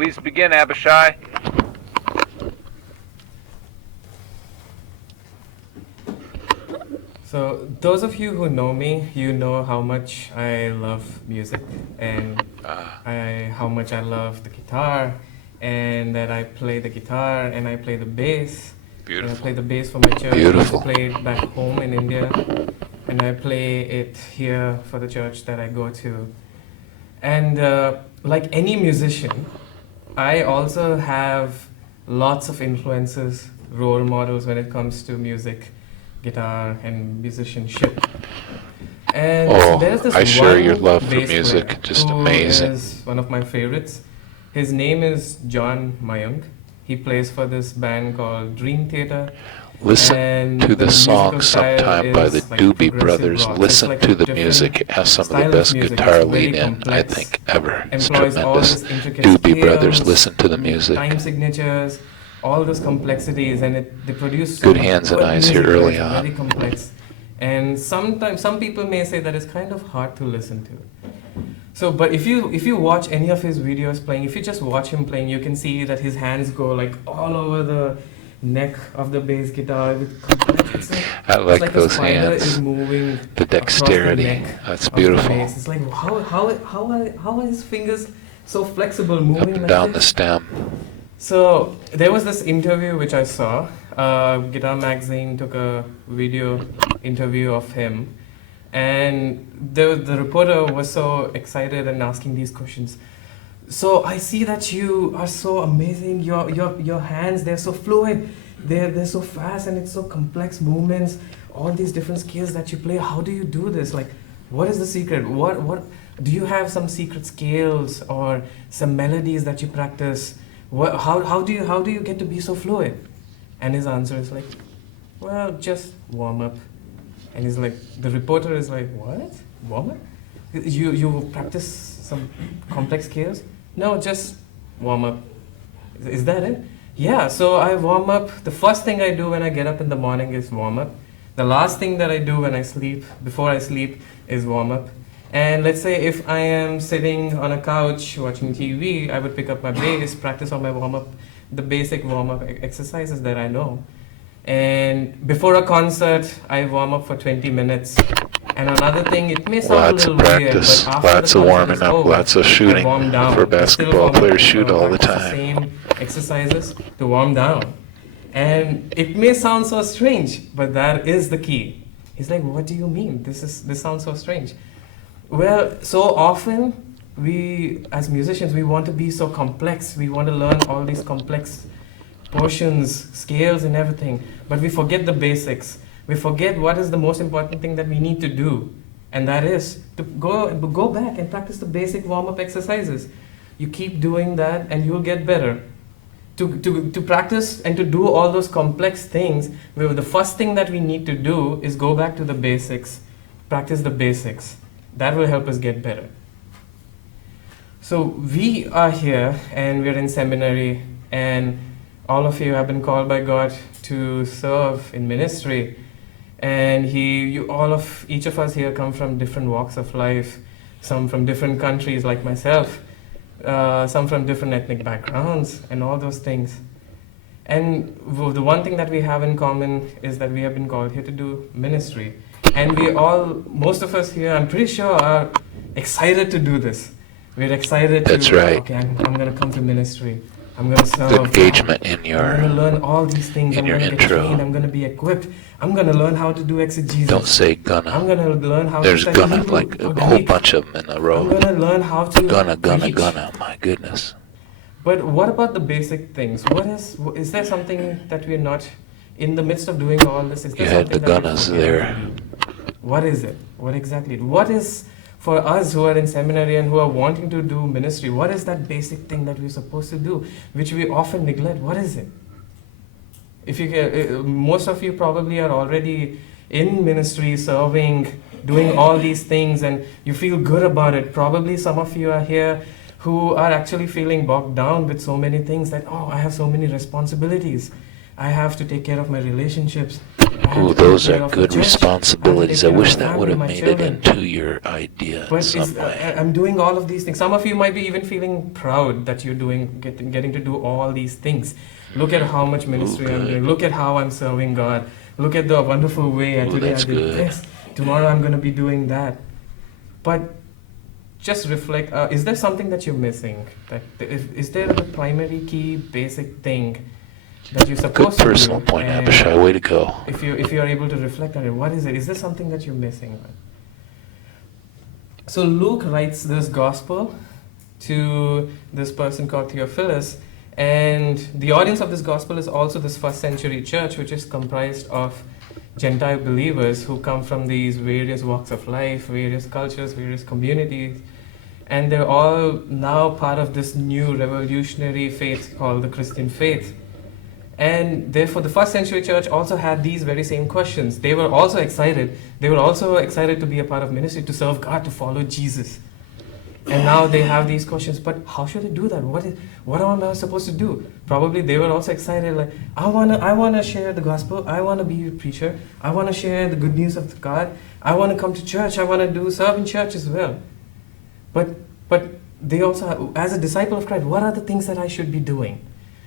Please begin, Abishai. So those of you who know me, you know how much I love music and how much I love the guitar, and that I play the guitar and I play the bass. Beautiful. And I play the bass for my church. Beautiful. I play it back home in India, and I play it here for the church that I go to. And like any musician, I also have lots of influences, role models when it comes to music, guitar, and musicianship. And there's this I share one your love for bass music. player Just who amazing. is one of my favorites. His name is John Mayung. He plays for this band called Dream Theater. Listen And to the musical song style sometime by is the like Doobie progressive Brothers. rock. Listen It's like to a the different music. It has some of the style of best music. guitar It's very lead in, I complex. think, ever. It's Employs all tremendous. these intricate Doobie Brothers, scales, listen to the music. time signatures, all those complexities, and they produce so Good much hands and good eyes here music, early right? on. Very complex. And sometimes some people may say that it's kind of hard to listen to. So, but if you watch any of his videos playing, if you just watch him playing, you can see that his hands go like all over the neck of the bass guitar. It's like, I like it's like those a spider hands. is moving The dexterity. across the neck That's of the beautiful. bass. It's like how are his fingers so flexible, Up moving and like down the this? stem. So there was this interview which I saw. Guitar Magazine took a video interview of him, and the reporter was so excited and asking these questions. So I see that you are so amazing. Your hands, they're so fluid. They're so fast, and it's so complex movements. All these different scales that you play. How do you do this? Like, what is the secret? What do you have some secret scales or some melodies that you practice? How do you get to be so fluid? And his answer is like, well, just warm up. And he's like, the reporter is like, what? Warm up? You practice some complex scales? No, just warm up. Is that it? Yeah, so I warm up. The first thing I do when I get up in the morning is warm up. The last thing that I do when I sleep, before I sleep, is warm up. And let's say if I am sitting on a couch watching TV, I would pick up my bass, practice on my warm up, the basic warm up exercises that I know. And before a concert, I warm up for 20 minutes. And another thing, it may sound Lots a of little weird, practice, but after lots the of concert warming is up, over, lots of I shooting. warm down. For I still basketball warm up, players, shoot all the practice time. Same exercises to warm down. And it may sound so strange, but that is the key. He's like, what do you mean? This sounds so strange. Well, so often we, as musicians, we want to be so complex. We want to learn all these complex portions, scales, and everything. But we forget the basics. We forget what is the most important thing that we need to do. And that is to go back and practice the basic warm-up exercises. You keep doing that and you'll get better. To practice and to do all those complex things, the first thing that we need to do is go back to the basics, practice the basics. That will help us get better. So we are here and we're in seminary, and all of you have been called by God to serve in ministry. And each of us here come from different walks of life, some from different countries like myself, some from different ethnic backgrounds, and all those things. And the one thing that we have in common is that we have been called here to do ministry. And most of us here, I'm pretty sure, are excited to do this. We're excited That's right. Okay, I'm going to come to ministry. I'm going to serve. Good engagement in I'm going to your. learn all these things. in I'm your going to get intro. trained. I'm going to be equipped. I'm going to learn how to do exegesis. Don't say I'm gonna. going to learn how There's to study gonna, Hebrew like a or whole Greek. bunch of them in a I'm row. going to learn how to Gonna, preach. my goodness. But what about the basic things? Is there something that we're not, in the midst of doing all this, is there You had the something that we're gunners forgetting there. to do? What is it? What exactly? What is, for us who are in seminary and who are wanting to do ministry, what is that basic thing that we're supposed to do, which we often neglect? What is it? If you can, most of you probably are already in ministry, serving, doing all these things, and you feel good about it. Probably some of you are here who are actually feeling bogged down with so many things that, I have so many responsibilities. I have to take care of my relationships. I have Ooh, to take those care are of the good church. responsibilities. I I have to wish take care that of would my have family, my made it children. into your idea in But some way. I'm doing all of these things. Some of you might be even feeling proud that you're getting to do all these things. Look at how much Ooh, ministry I'm doing. good. Look at how I'm serving God. Look at the wonderful way. Ooh, Today I that's did good. this. Tomorrow I'm going to be doing that. But just reflect. Is there something that you're missing? Is there the primary key, basic thing that you're Good supposed to personal do? point, And Abishai. Way to go. if you are able to reflect on it, what is it? Is there something that you're missing? So Luke writes this gospel to this person called Theophilus, and the audience of this gospel is also this first century church, which is comprised of Gentile believers who come from these various walks of life, various cultures, various communities, and they're all now part of this new revolutionary faith called the Christian faith. And therefore, the first century church also had these very same questions. They were also excited. They were also excited to be a part of ministry, to serve God, to follow Jesus. And now they have these questions, but how should I do that? What am I supposed to do? Probably they were also excited, like, I wanna share the gospel, I wanna be a preacher, I wanna share the good news of God, I wanna come to church, I wanna serve in church as well. But they also, as a disciple of Christ, what are the things that I should be doing?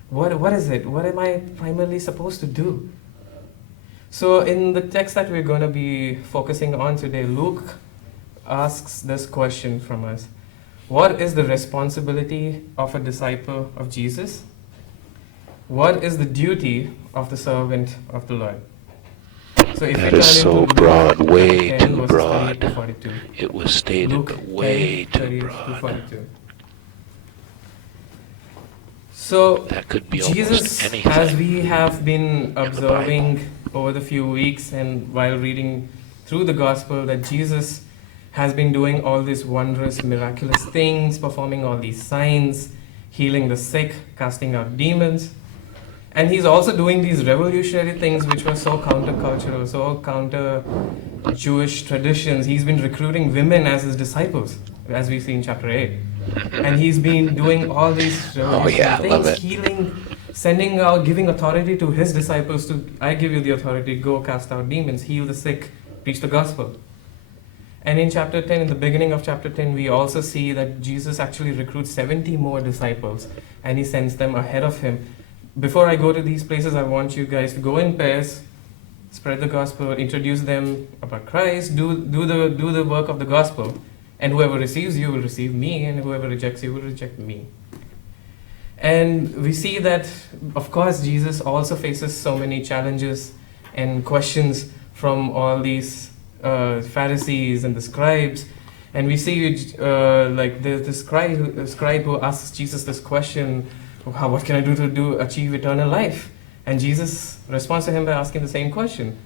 What is it? What am I primarily supposed to do? So in the text that we're going to be focusing on today, Luke asks this question from us. What is the responsibility of a disciple of Jesus? What is the duty of the servant of the Lord? So if That we is turn so into broad, Luke way 10, too verses 38 broad. to 42. It was stated, Luke but way 10, too 38 to broad. 42. So That could be almost Jesus, anything as we have been the observing over the few weeks and while reading through the gospel, that Jesus has been doing all these wondrous, miraculous things, performing all these signs, healing the sick, casting out demons. And he's also doing these revolutionary things which were so countercultural, so counter Jewish traditions. He's been recruiting women as his disciples, as we see in chapter 8. And he's been doing all these Oh yeah, I love things, it. healing, sending out, giving authority to his disciples to, I give you the authority, go cast out demons, heal the sick, preach the gospel. And in chapter 10, in the beginning of chapter 10, we also see that Jesus actually recruits 70 more disciples and he sends them ahead of him. Before I go to these places, I want you guys to go in pairs, spread the gospel, introduce them about Christ, do the work of the gospel. And whoever receives you will receive me, and whoever rejects you will reject me. And we see that, of course, Jesus also faces so many challenges and questions from all these Pharisees and the scribes. And we see like the scribe who asks Jesus this question, what can I do to achieve eternal life? And Jesus responds to him by asking the same question.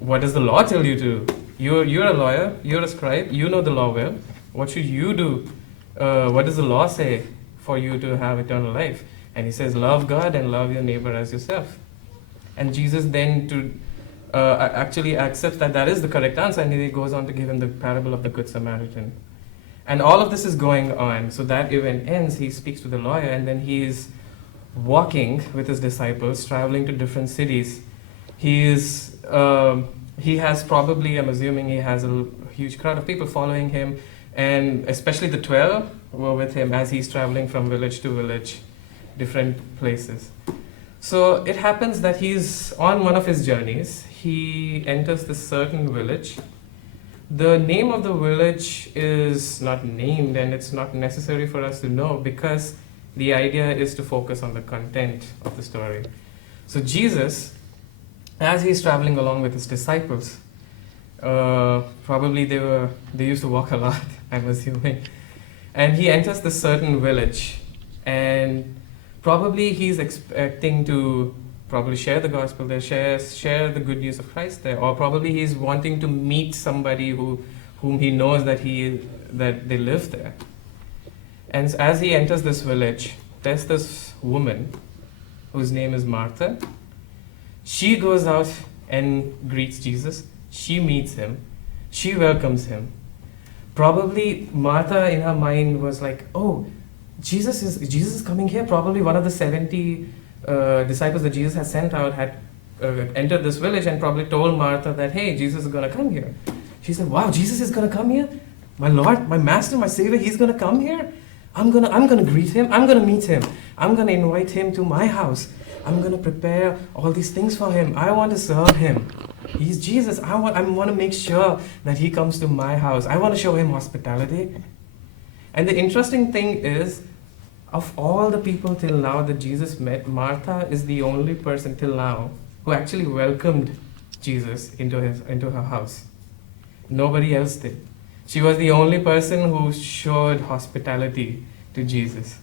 What does the law tell you to do? You're a lawyer, you're a scribe, you know the law well. What should you do? What does the law say for you to have eternal life? And he says, love God and love your neighbor as yourself. And Jesus then actually accepts that is the correct answer, and he goes on to give him the parable of the Good Samaritan. And all of this is going on. So that event ends, he speaks to the lawyer, and then he is walking with his disciples, traveling to different cities. He has probably, I'm assuming he has a huge crowd of people following him, and especially the 12 were with him as he's traveling from village to village, different places. So it happens that he's on one of his journeys. He enters this certain village. The name of the village is not named, and it's not necessary for us to know because the idea is to focus on the content of the story. So Jesus, as he's traveling along with his disciples, probably they used to walk a lot, I'm assuming, and he enters this certain village, and probably he's expecting to share the gospel there, share the good news of Christ there, or probably he's wanting to meet somebody whom he knows that they live there. And as he enters this village, there's this woman whose name is Martha. She goes out and greets Jesus. She meets him. She welcomes him. Probably Martha in her mind was like, oh, Jesus is coming here. Probably one of the 70 disciples that Jesus had sent out had entered this village and probably told Martha that, hey, Jesus is going to come here. She said, wow, Jesus is going to come here? My Lord, my Master, my Savior, he's going to come here? I'm gonna greet him. I'm going to meet him. I'm going to invite him to my house. I'm going to prepare all these things for him. I want to serve him. He's Jesus. I want to make sure that he comes to my house. I want to show him hospitality. And the interesting thing is, of all the people till now that Jesus met, Martha is the only person till now who actually welcomed Jesus into her house. Nobody else did. She was the only person who showed hospitality to Jesus.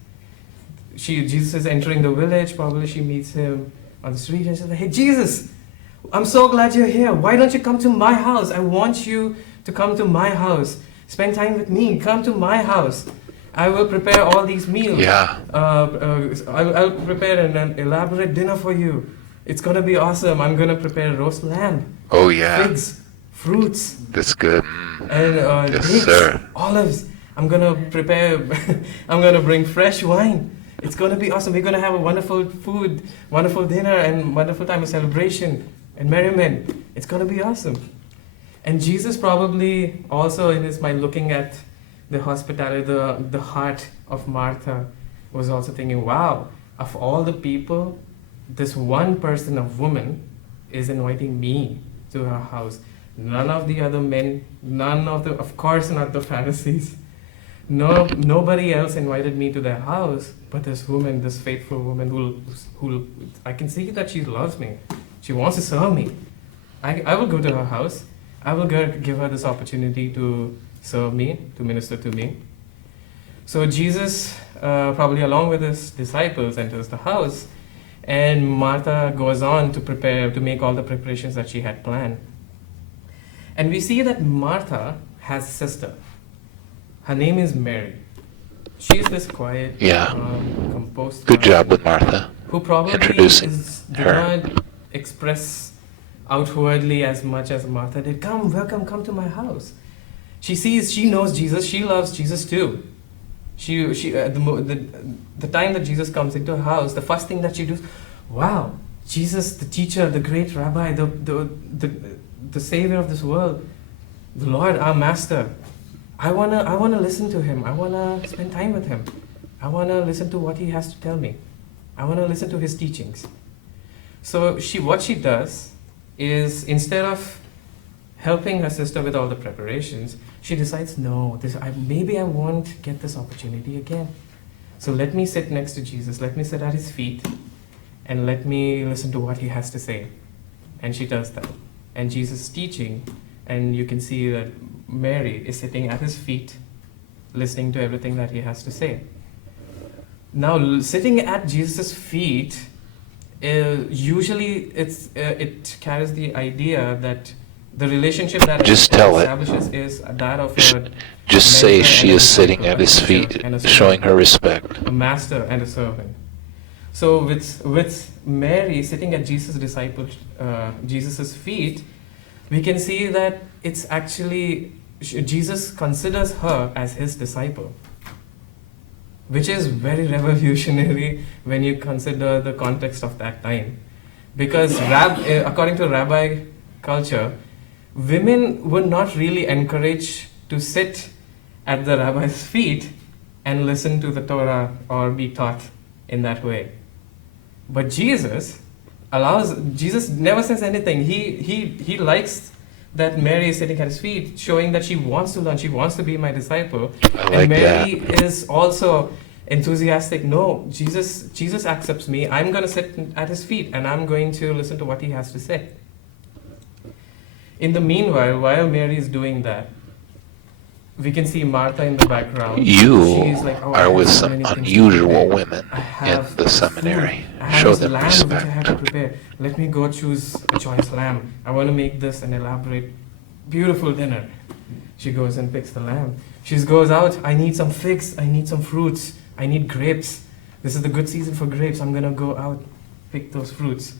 Jesus is entering the village, probably she meets him on the street and she's like, hey Jesus, I'm so glad you're here. Why don't you come to my house? I want you to come to my house. Spend time with me. Come to my house. I will prepare all these meals. Yeah. I'll prepare an elaborate dinner for you. It's going to be awesome. I'm going to prepare roast lamb. Oh, yeah. Figs, fruits. That's good. And Yes, dates, sir. olives. I'm going to prepare, I'm going to bring fresh wine. It's going to be awesome. We're going to have a wonderful food, wonderful dinner, and wonderful time of celebration and merriment. It's going to be awesome. And Jesus probably also in his mind looking at the hospitality, the heart of Martha was also thinking, wow, of all the people, this one person, a woman, is inviting me to her house. None of the other men, of course not the Pharisees. Nobody else invited me to their house, but this woman, this faithful woman who I can see that she loves me. She wants to serve me. I will go to her house. I will give her this opportunity to serve me, to minister to me. So Jesus, probably along with his disciples, enters the house, and Martha goes on to make all the preparations that she had planned. And we see that Martha has a sister. Her name is Mary. She's this quiet, composed. Good job with Martha. Who probably Introducing did her. not express outwardly as much as Martha did. Come to my house. She knows Jesus. She loves Jesus too. The time that Jesus comes into her house, the first thing that she does, wow, Jesus, the teacher, the great rabbi, the savior of this world, the Lord, our master. I wanna listen to him. I wanna spend time with him. I wanna listen to what he has to tell me. I wanna listen to his teachings. So what she does is, instead of helping her sister with all the preparations, she decides, maybe I won't get this opportunity again. So let me sit next to Jesus, let me sit at his feet, and let me listen to what he has to say. And she does that. And Jesus is teaching, and you can see that Mary is sitting at his feet, listening to everything that he has to say. Now, sitting at Jesus' feet, usually it carries the idea that the relationship that Just it tell it. establishes is that of Just say she is sitting at his feet, showing her respect. a master and a servant. So with Mary sitting at Jesus's feet, we can see that it's actually Jesus considers her as his disciple, which is very revolutionary when you consider the context of that time. Because according to rabbi culture, women were not really encouraged to sit at the rabbi's feet and listen to the Torah or be taught in that way. But Jesus never says anything. He likes that Mary is sitting at his feet, showing that she wants to learn, she wants to be my disciple. I And like Mary that. is also enthusiastic. No, Jesus accepts me. I'm going to sit at his feet and I'm going to listen to what he has to say. In the meanwhile, while Mary is doing that, we can see Martha in the background. You She's like, I are have with so some many things to unusual prepare. women I have in the seminary. food. I have Show this them lamb which I have to respect. prepare. Let me go choose a choice lamb. I want to make this an elaborate, beautiful dinner. She goes and picks the lamb. She goes out, I need some figs, I need some fruits, I need grapes. This is the good season for grapes. I'm going to go out, pick those fruits.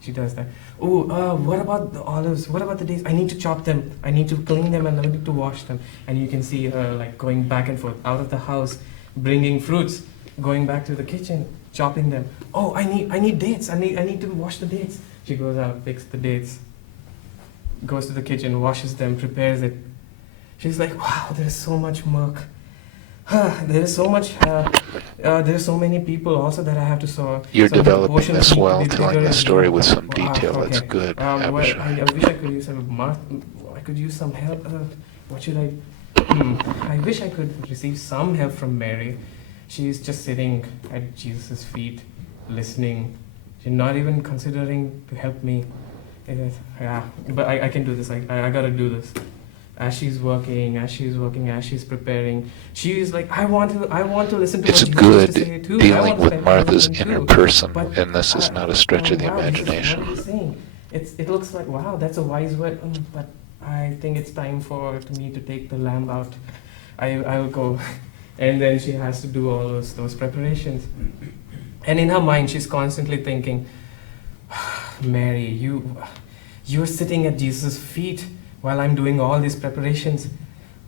She does that. What about the olives? What about the dates? I need to chop them. I need to clean them and I need to wash them. And you can see her like going back and forth out of the house, bringing fruits. going back to the kitchen, chopping them. Oh, I need dates. I need to wash the dates. She goes out, picks the dates, goes to the kitchen, washes them, prepares it. She's like, wow, there is so much milk. There is so much. There are so many people also that I have to serve. You're So the developing portion this needs to well, be telling bigger the and story bigger. with some Wow, detail. That's okay. good, Well, Abishai. I wish I could use some I could use some help. What should I? I wish I could receive some help from Mary. She's just sitting at Jesus' feet, listening. She's not even considering to help me. Yeah, but I can do this. I gotta do this. As she's working, as she's preparing, she's like, I want to listen to It's what Jesus good has to say too. I dealing want to with spend time Martha's him inner too. person, But, and this is not a stretch of the wow, this is what imagination. he's saying. It looks like, wow, that's a wise word, but I think it's time for me to take the lamb out. I'll go. And then she has to do all those preparations. And in her mind, she's constantly thinking, Mary, you're sitting at Jesus' feet while I'm doing all these preparations.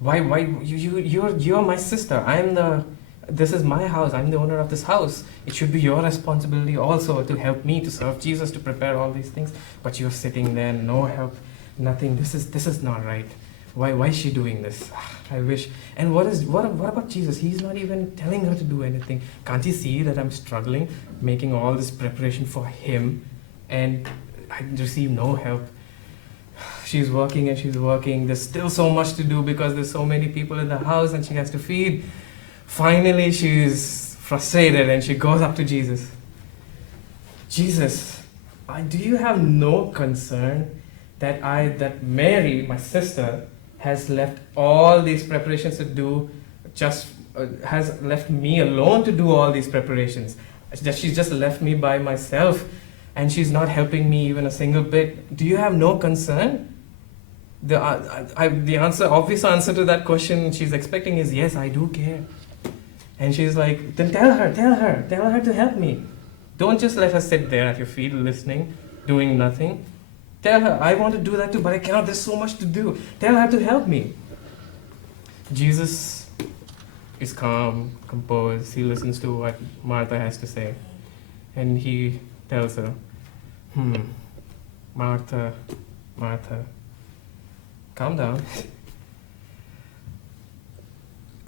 Why you're my sister. This is my house. I'm the owner of this house. It should be your responsibility also to help me to serve Jesus, to prepare all these things. But you're sitting there, no help, nothing. This is not right. Why is she doing this? I wish. And what about Jesus? He's not even telling her to do anything. Can't he see that I'm struggling, making all this preparation for him, and I receive no help? She's working and she's working. There's still so much to do because there's so many people in the house and she has to feed. Finally, she's frustrated and she goes up to Jesus. Jesus, do you have no concern that Mary, my sister, has left all these preparations to do, has left me alone to do all these preparations? That she's just left me by myself and she's not helping me even a single bit. Do you have no concern? The obvious answer to that question she's expecting is, yes, I do care. And she's like, then tell her to help me. Don't just let her sit there at your feet listening, doing nothing. Tell her, I want to do that too, but I cannot, there's so much to do. Tell her to help me. Jesus is calm, composed. He listens to what Martha has to say. And he tells her, Martha, calm down.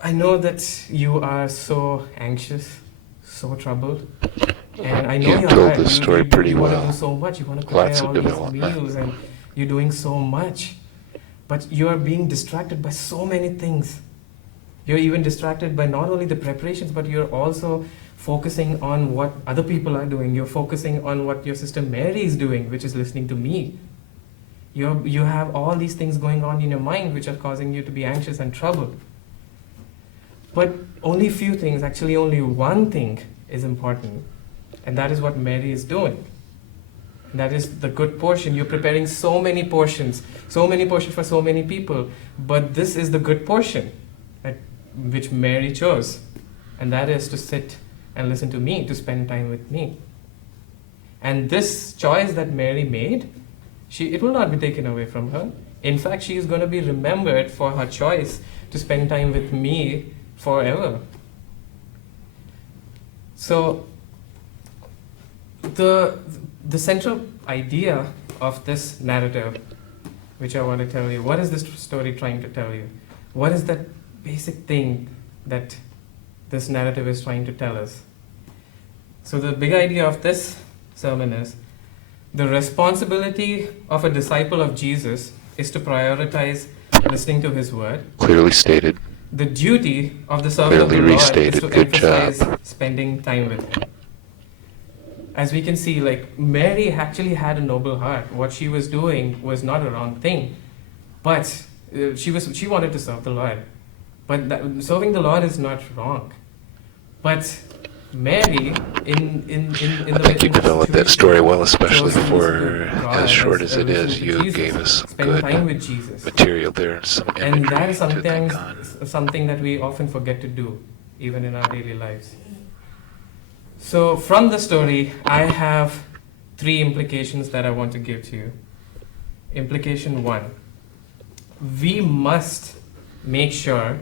I know that you are so anxious, so troubled. And I know You've you're told right. this story pretty you want to well. do so much. You want to prepare Lots of all these development. meals and you're doing so much. But you're being distracted by so many things. You're even distracted by not only the preparations, but you're also focusing on what other people are doing. You're focusing on what your sister Mary is doing, which is listening to me. You have all these things going on in your mind which are causing you to be anxious and troubled. But only few things, actually only one thing is important. And that is what Mary is doing. And that is the good portion. You're preparing so many portions for so many people. But this is the good portion which Mary chose. And that is to sit and listen to me, to spend time with me. And this choice that Mary made, it will not be taken away from her. In fact, she is going to be remembered for her choice to spend time with me forever. So, the central idea of this narrative, which I want to tell you, what is this story trying to tell you? What is that basic thing that this narrative is trying to tell us? So the big idea of this sermon is, the responsibility of a disciple of Jesus is to prioritize listening to his word. Clearly stated. The duty of the servant of the Clearly Lord is restated. to Good emphasize job. spending time with him. As we can see, Mary actually had a noble heart. What she was doing was not a wrong thing, but she wanted to serve the Lord. But serving the Lord is not wrong. But Mary, I think you developed that story well, especially for as short as it is. You gave us some spend time good with Jesus. material there and some And that is imagery to think on. something that we often forget to do, even in our daily lives. So from the story, I have 3 implications that I want to give to you. Implication 1, we must make sure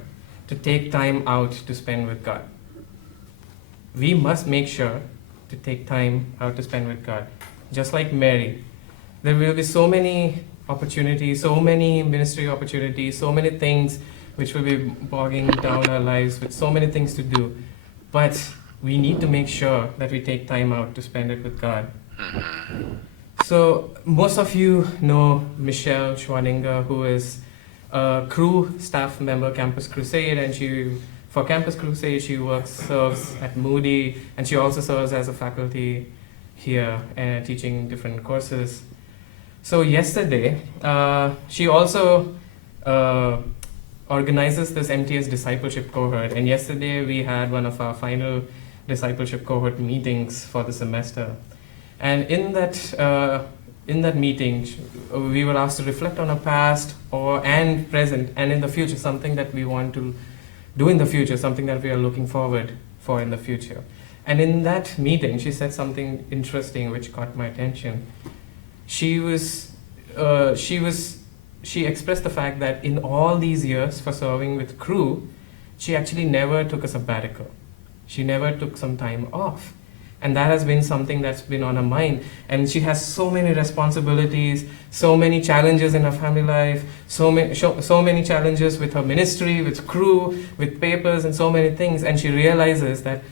to take time out to spend with God. we must make sure to take time out to spend with God. Just like Mary, there will be so many opportunities, so many ministry opportunities, so many things which will be bogging down our lives with so many things to do. But we need to make sure that we take time out to spend it with God. So most of you know Michelle Schwaninger, who is a crew staff member, Campus Crusade, and for Campus Crusade she serves at Moody, and she also serves as a faculty here and teaching different courses. So yesterday, she also organizes this MTS discipleship cohort, and yesterday we had one of our final discipleship cohort meetings for the semester. And in that meeting, we were asked to reflect on our past and present and in the future, something that we want to do in the future, something that we are looking forward for in the future. And in that meeting, she said something interesting which caught my attention. She expressed the fact that in all these years for serving with crew, she actually never took a sabbatical. She never took some time off. And that has been something that's been on her mind. And she has so many responsibilities, so many challenges in her family life, so many challenges with her ministry, with crew, with papers, and so many things. And she realizes that,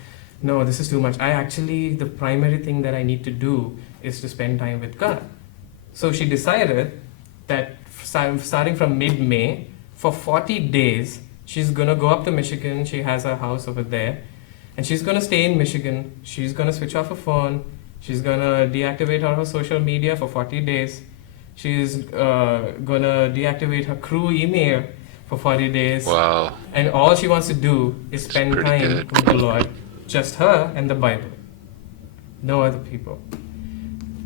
no, this is too much. The primary thing that I need to do is to spend time with God. So she decided that starting from mid-May, for 40 days, she's going to go up to Michigan. She has her house over there. And she's going to stay in Michigan. She's going to switch off her phone. She's going to deactivate her social media for 40 days. She's going to deactivate her crew email for 40 days. Wow. And all she wants to do is spend time with the Lord. Just her and the Bible. No other people.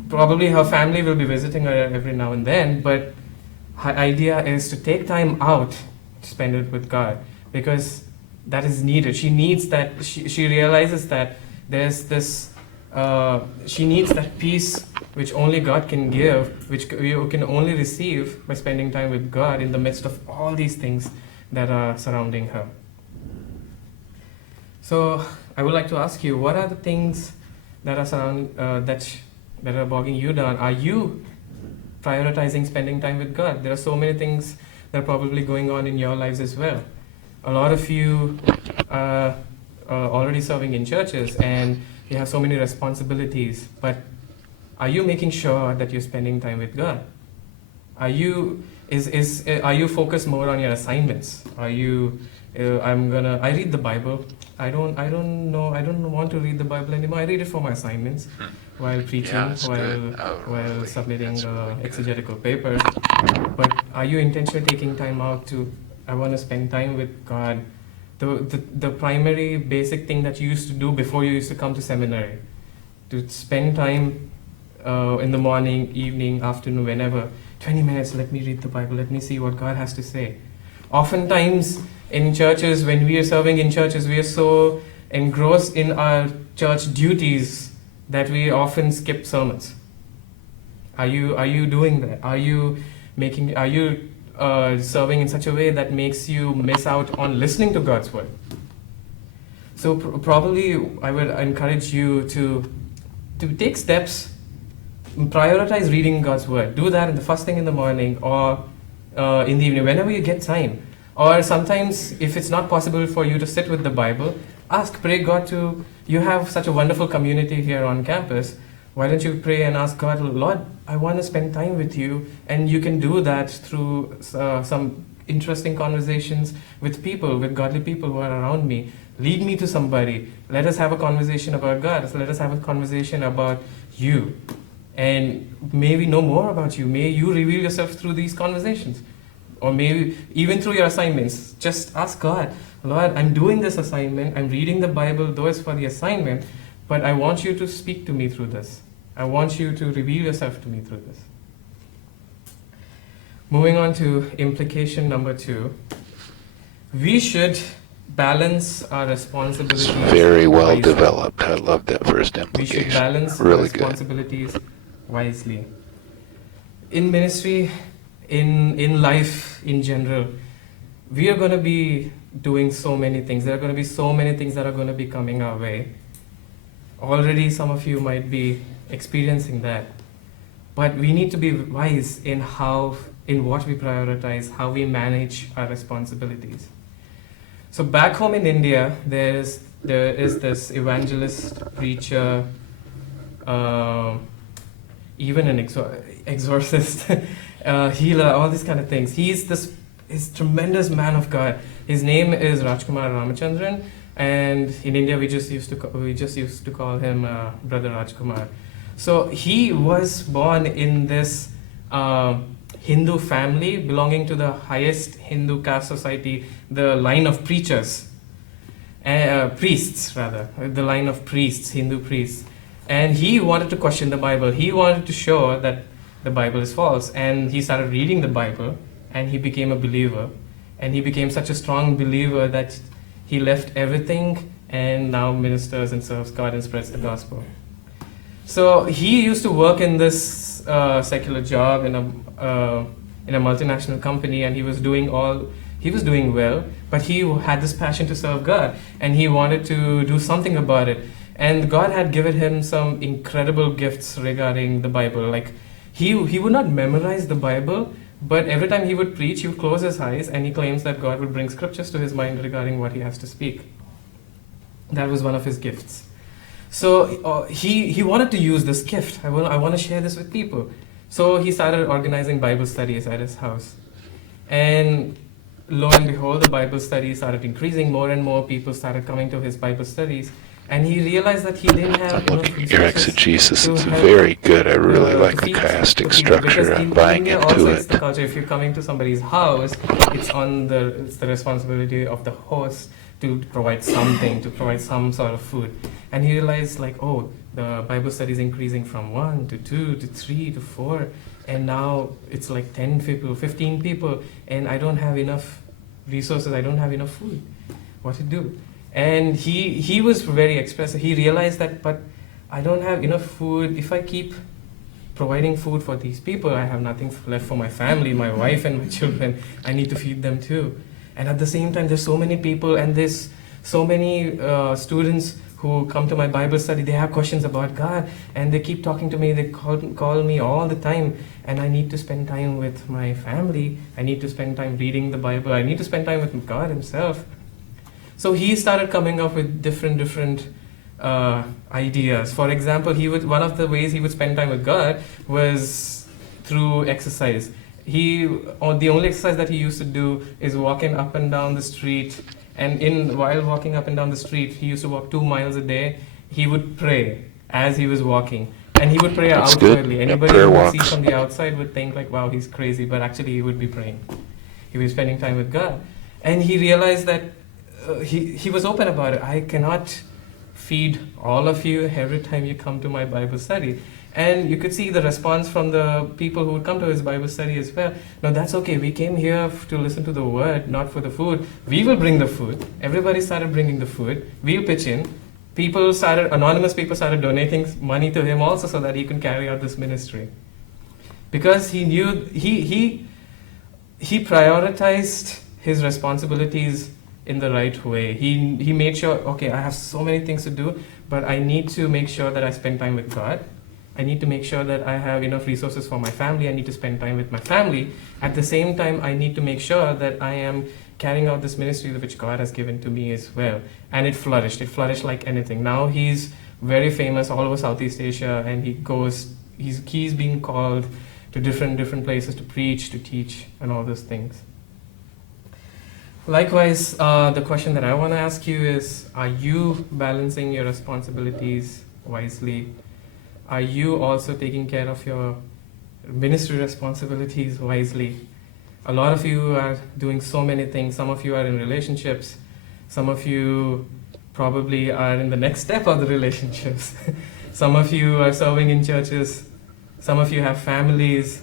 Probably her family will be visiting her every now and then, but her idea is to take time out to spend it with God, because that is needed. She needs that. She realizes that there's this. She needs that peace which only God can give, which you can only receive by spending time with God in the midst of all these things that are surrounding her. So I would like to ask you, what are the things that are that are bogging you down? Are you prioritizing spending time with God? There are so many things that are probably going on in your lives as well. A lot of you are already serving in churches and you have so many responsibilities, but are you making sure that you're spending time with God? Are you focused more on your assignments? Are you I read the Bible. I don't want to read the Bible anymore. I read it for my assignments while preaching, while submitting exegetical paper. But are you intentionally taking time out to, I want to spend time with God? The primary basic thing that you used to do before you used to come to seminary, to spend time in the morning, evening, afternoon, whenever, 20 minutes, let me read the Bible, let me see what God has to say. Oftentimes in churches, when we are serving in churches, we are so engrossed in our church duties that we often skip sermons. Are you doing that? Are you serving in such a way that makes you miss out on listening to God's word? So probably I would encourage you to take steps, prioritize reading God's word. Do that in the first thing in the morning or in the evening, whenever you get time. Or sometimes, if it's not possible for you to sit with the Bible, pray God to, you have such a wonderful community here on campus. Why don't you pray and ask God, Lord, I want to spend time with you. And you can do that through some interesting conversations with people, with godly people who are around me. Lead me to somebody. Let us have a conversation about God. Let us have a conversation about you. And may we know more about you. May you reveal yourself through these conversations. Or maybe even through your assignments. Just ask God, Lord, I'm doing this assignment. I'm reading the Bible, though it's for the assignment. But I want you to speak to me through this. I want you to reveal yourself to me through this. Moving on to implication number 2. We should balance our responsibilities. It's very well developed. I love that first implication. We should balance really our responsibilities wisely. In ministry, in life in general, we are going to be doing so many things. There are going to be so many things that are going to be coming our way. Already some of you might be experiencing that. But we need to be wise in what we prioritize, how we manage our responsibilities. So back home in India, there is this evangelist, preacher, even an exorcist, healer, all these kind of things. He's tremendous man of God. His name is Rajkumar Ramachandran, and in India we just used to call him Brother Rajkumar. So he was born in this Hindu family belonging to the highest Hindu caste society, the line of priests, the line of priests, Hindu priests. And he wanted to question the Bible. He wanted to show that the Bible is false. And he started reading the Bible, and he became a believer. And he became such a strong believer that he left everything and now ministers and serves God and spreads the gospel. So he used to work in this secular job in a multinational company, and he was doing well, but he had this passion to serve God, and he wanted to do something about it. And God had given him some incredible gifts regarding the Bible. Like he would not memorize the Bible, but every time he would preach, he would close his eyes, and he claims that God would bring scriptures to his mind regarding what he has to speak. That was one of his gifts. So he wanted to use this gift. I want to share this with people. So he started organizing Bible studies at his house. And lo and behold, the Bible studies started increasing. More and more people started coming to his Bible studies. And he realized that he didn't have enough resources. Your exegesis is very good. I really like the chiastic structure. I'm buying into it. The culture. If you're coming to somebody's house, it's the responsibility of the host to provide something, to provide some sort of food. And he realized, like, oh, the Bible study is increasing from 1 to 2 to 3 to 4, and now it's like 10 people, 15 people, and I don't have enough resources, I don't have enough food. What to do? And he was very expressive. He realized that, but I don't have enough food. If I keep providing food for these people, I have nothing left for my family, my wife and my children. I need to feed them too. And at the same time, there's so many people, and there's so many students who come to my Bible study. They have questions about God, and they keep talking to me. They call me all the time, and I need to spend time with my family. I need to spend time reading the Bible. I need to spend time with God himself. So he started coming up with different ideas. For example, one of the ways he would spend time with God was through exercise. The only exercise that he used to do is walking up and down the street. And while walking up and down the street, he used to walk 2 miles a day. He would pray as he was walking, and he would pray outwardly. Anybody who would see from the outside would think like, "Wow, he's crazy," but actually he would be praying. He was spending time with God, and he realized that he was open about it. I cannot feed all of you every time you come to my Bible study. And you could see the response from the people who would come to his Bible study as well. No, that's okay. We came here to listen to the word, not for the food. We will bring the food. Everybody started bringing the food. We'll pitch in. Anonymous people started donating money to him also so that he can carry out this ministry. Because he knew, he prioritized his responsibilities in the right way. He made sure, okay, I have so many things to do, but I need to make sure that I spend time with God. I need to make sure that I have enough resources for my family. I need to spend time with my family. At the same time, I need to make sure that I am carrying out this ministry which God has given to me as well. And it flourished. It flourished like anything. Now he's very famous all over Southeast Asia, and he's being called to different places to preach, to teach, and all those things. Likewise, the question that I want to ask you is, are you balancing your responsibilities wisely? Are you also taking care of your ministry responsibilities wisely? A lot of you are doing so many things. Some of you are in relationships. Some of you probably are in the next step of the relationships. Some of you are serving in churches. Some of you have families.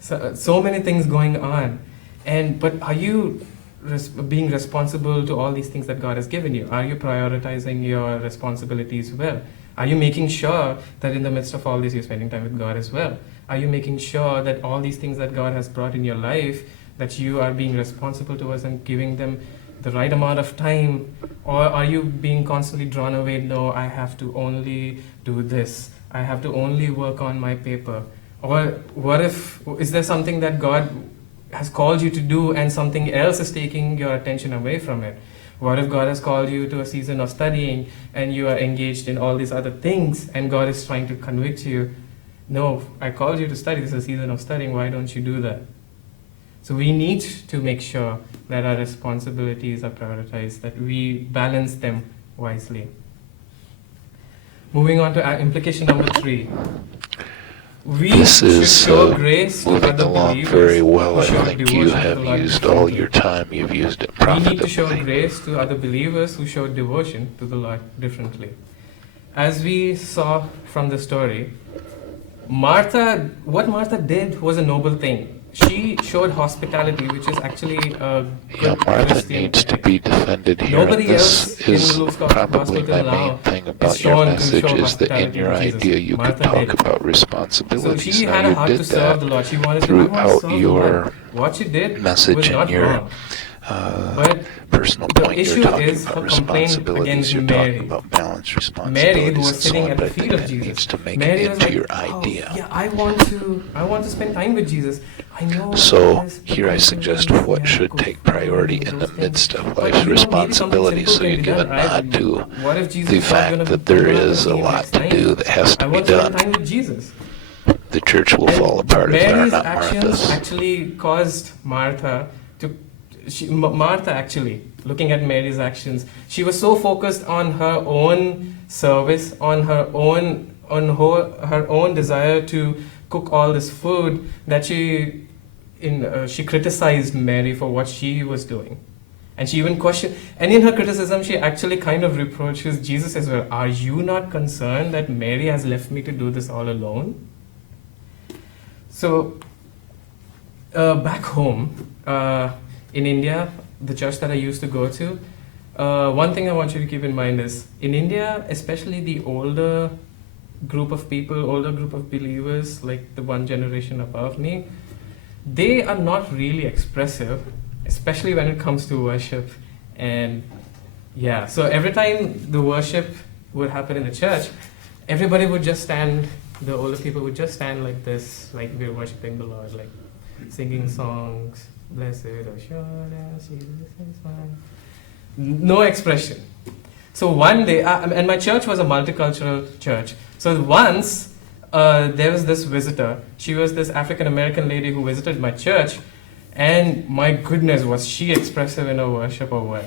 So many things going on. But are you being responsible to all these things that God has given you? Are you prioritizing your responsibilities well? Are you making sure that in the midst of all this, you're spending time with God as well? Are you making sure that all these things that God has brought in your life, that you are being responsible towards and giving them the right amount of time? Or are you being constantly drawn away? No, I have to only do this. I have to only work on my paper. Or what if, is there something that God has called you to do and something else is taking your attention away from it? What if God has called you to a season of studying and you are engaged in all these other things and God is trying to convict you? No, I called you to study. This is a season of studying. Why don't you do that? So we need to make sure that our responsibilities are prioritized, that we balance them wisely. Moving on to implication number 3. This is moving along very well. I think you have used all your time. You've used it profitably. We need to show grace to other believers who show devotion to the Lord differently. As we saw from the story, what Martha did was a noble thing. She showed hospitality, which is actually a good Martha Christian needs to act. be defended here. Nobody This else in is Luke's probably gospel my till main now thing is about your shown to message show is that in hospitality your to Jesus. idea you could Martha talk did. about So responsibilities. she had Now a you heart to did serve the that Lord. She wanted to, I want to throughout serve the your Lord. What she did message was and not your wrong. But personal the point. issue You're talking is about her complaint responsibilities. against You're Mary. talking about balanced Mary, responsibilities who was and so sitting on. at But the I feet think of that Jesus, needs to make Mary it was into like, your oh, idea. yeah, I want to spend time with Jesus. I know. So this, here I suggest because, what yeah, should go take for priority those in the things. midst of But, life's maybe something responsibilities. simple So you can be give a done, right? nod to What if Jesus the is not fact gonna that there hang out is with a me lot next to time? do that has I to be want to spend done. time with Jesus. The church will fall apart if there are Mary's not actions Marthas. actually caused Martha to. Martha actually, looking at Mary's actions, she was so focused on her own service, on her own desire to cook all this food that she criticized Mary for what she was doing. And she even questioned, and in her criticism, she actually kind of reproaches Jesus as well. Are you not concerned that Mary has left me to do this all alone? So, back home, in India, the church that I used to go to, one thing I want you to keep in mind is, in India, especially the older group of people, older group of believers, like the one generation above me, they are not really expressive, especially when it comes to worship. And yeah, so every time the worship would happen in the church, everybody would just stand, the older people would just stand like this, like we're worshiping the Lord, like singing songs, blessed assurance, Jesus is mine. No expression. So one day, and my church was a multicultural church. So once, there was this visitor. She was this African American lady who visited my church, and my goodness, was she expressive in her worship or what?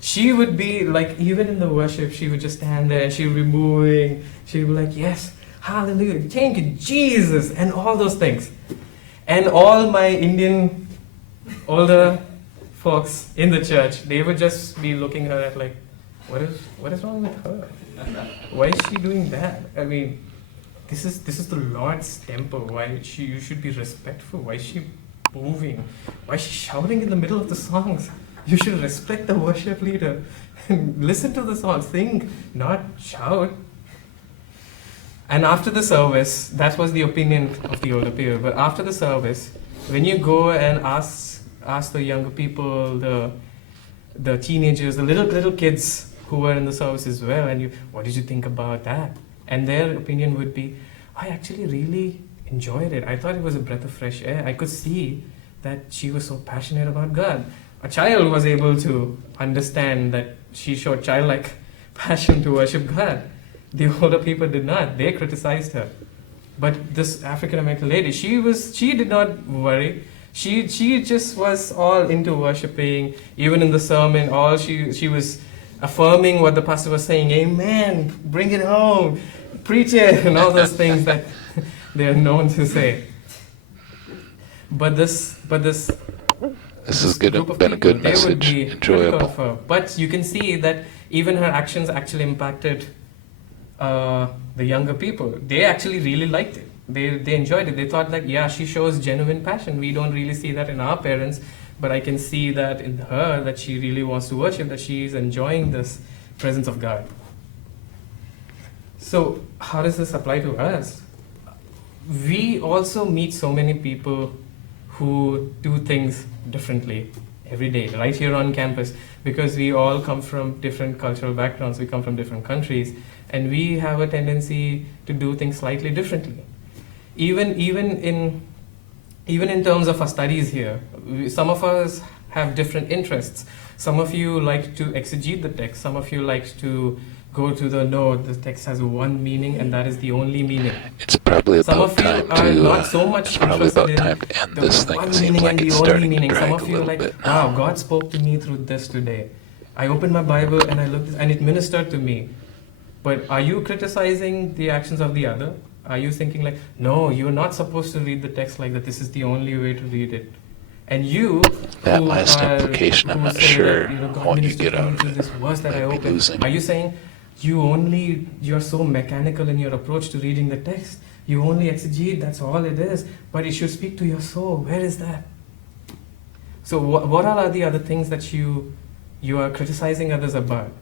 She would be like, even in the worship, she would just stand there and she would be moving. She would be like, yes, hallelujah, thank you, Jesus, and all those things. And all my Indian older folks in the church, they would just be looking at her at like, what is wrong with her? Why is she doing that? I mean, this is the Lord's temple. You should be respectful. Why is she moving? Why is she shouting in the middle of the songs? You should respect the worship leader. Listen to the song, sing, not shout. And after the service, that was the opinion of the older people. But after the service, when you go and ask the younger people, the teenagers, the little kids who were in the service as well, and what did you think about that? And their opinion would be, I actually really enjoyed it. I thought it was a breath of fresh air. I could see that she was so passionate about God. A child was able to understand that she showed childlike passion to worship God. The older people did not. They criticized her. But this African American lady, she did not worry. She just was all into worshiping. Even in the sermon, she was affirming what the pastor was saying. Amen. Bring it home. Preach it, and all those things that they are known to say. But this has been a good message. Enjoyable. But you can see that even her actions actually impacted the younger people. They actually really liked it. They enjoyed it. They thought like, yeah, she shows genuine passion. We don't really see that in our parents, but I can see that in her, that she really wants to worship, that she's enjoying this presence of God. So how does this apply to us? We also meet so many people who do things differently. every day, right here on campus, because we all come from different cultural backgrounds, we come from different countries, and we have a tendency to do things slightly differently. Even in terms of our studies here, some of us have different interests. Some of you like to exegete the text, some of you like to go to the text has one meaning and that is the only meaning. It's probably some about of you time are to. not so much It's probably interested about time in to end the this thing. one It seems meaning like and the it's only starting to meaning. Some drag a of you are little like, bit wow, now. God spoke to me through this today. I opened my Bible and I looked and it ministered to me. But are you criticizing the actions of the other? Are you thinking like, no, you're not supposed to read the text like that. This is the only way to read it. And you, That who last are, implication, I'm who not say sure that, God what you ministered get to me out of through it. this verse that I Might be opened. losing. Are you saying you're so mechanical in your approach to reading the text? You only exegete, that's all it is. But it should speak to your soul. Where is that? So what are the other things that you are criticizing others about?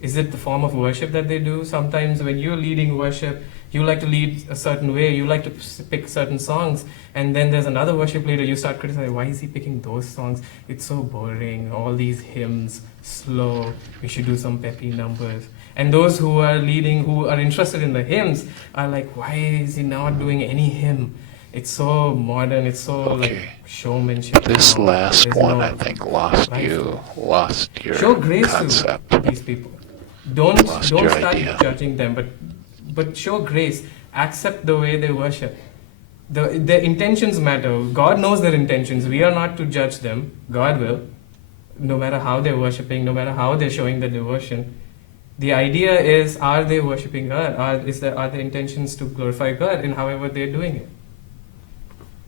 Is it the form of worship that they do? Sometimes when you're leading worship, you like to lead a certain way, you like to pick certain songs, and then there's another worship leader, you start criticizing, why is he picking those songs? It's so boring, all these hymns, slow, we should do some peppy numbers. And those who are leading, who are interested in the hymns, are like, why is he not doing any hymn? It's so modern, it's so like showmanship. This now. last There's one, no I think, lost your Show grace concept. to these people. Don't Lost your start idea. judging them, but show grace. Accept the way they worship. Their intentions matter. God knows their intentions. We are not to judge them. God will. No matter how they're worshiping, no matter how they're showing the devotion. The idea is, are they worshiping God? Are the intentions to glorify God in however they're doing it?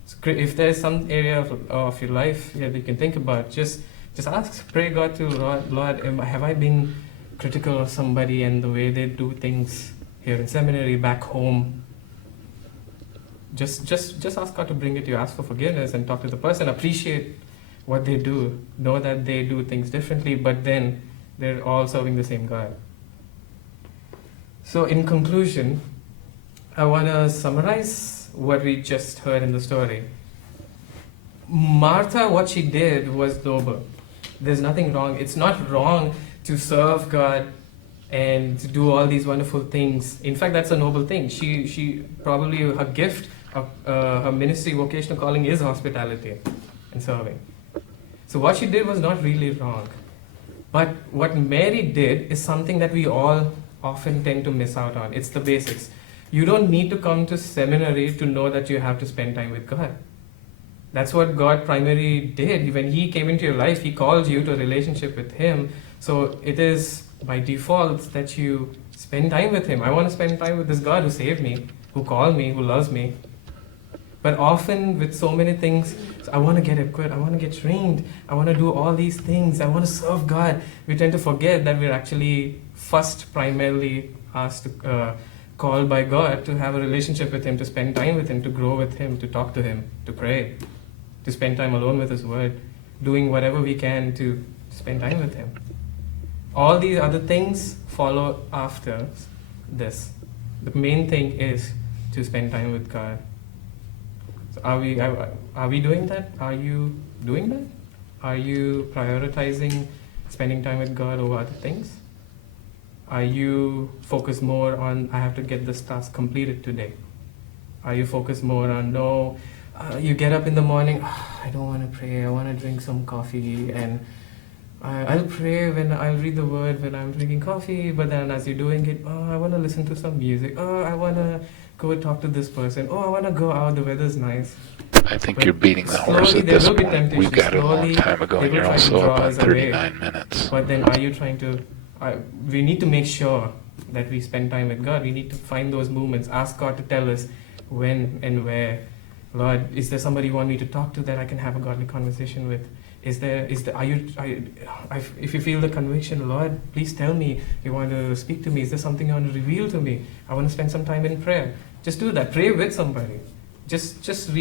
So if there's some area of your life that you can think about, just ask, pray God to, Lord, have I been critical of somebody and the way they do things here in seminary, back home? Just ask God to bring it to you. Ask for forgiveness and talk to the person. Appreciate what they do. Know that they do things differently, but then they're all serving the same God. So in conclusion, I want to summarize what we just heard in the story. Martha, what she did was noble. There's nothing wrong. It's not wrong to serve God and to do all these wonderful things. In fact, that's a noble thing. She probably, her gift, her ministry, vocational calling is hospitality and serving. So what she did was not really wrong. But what Mary did is something that we all often tend to miss out on. It's the basics. You don't need to come to seminary to know that you have to spend time with God. That's what God primarily did. When He came into your life, He called you to a relationship with Him. So it is by default that you spend time with Him. I want to spend time with this God who saved me, who called me, who loves me. But often with so many things, I want to get equipped, I want to get trained, I want to do all these things, I want to serve God. We tend to forget that we're actually first primarily asked to, called by God to have a relationship with Him, to spend time with Him, to grow with Him, to talk to Him, to pray, to spend time alone with His Word, doing whatever we can to spend time with Him. All these other things follow after this. The main thing is to spend time with God. So are we doing that? Are you doing that? Are you prioritizing spending time with God over other things? Are you focused more on, I have to get this task completed today? Are you focused more on, you get up in the morning, I don't want to pray, I want to drink some coffee, and I'll pray when I'll read the word when I'm drinking coffee, but then as you're doing it, I want to listen to some music, I want to go talk to this person, I want to go out, the weather's nice. I think you're beating the horse at this point. We got it a long time ago, and you're also up on 39 minutes. But then are you trying to, we need to make sure that we spend time with God. We need to find those moments, ask God to tell us when and where. Lord, is there somebody you want me to talk to that I can have a godly conversation with? If you feel the conviction, Lord, please tell me you want to speak to me. Is there something you want to reveal to me? I want to spend some time in prayer. Just do that. Pray with somebody.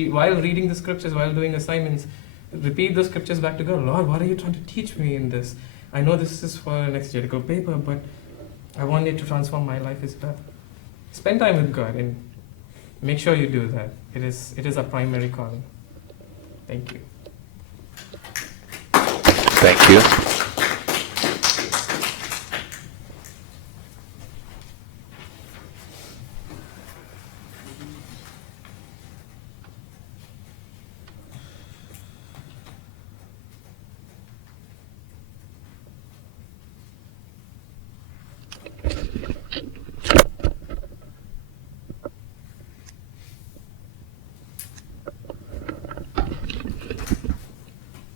While reading the scriptures, while doing assignments, repeat the scriptures back to God. Lord, what are you trying to teach me in this? I know this is for an exegetical paper, but I want it to transform my life as well. Spend time with God and make sure you do that. It is a primary calling. Thank you. Thank you.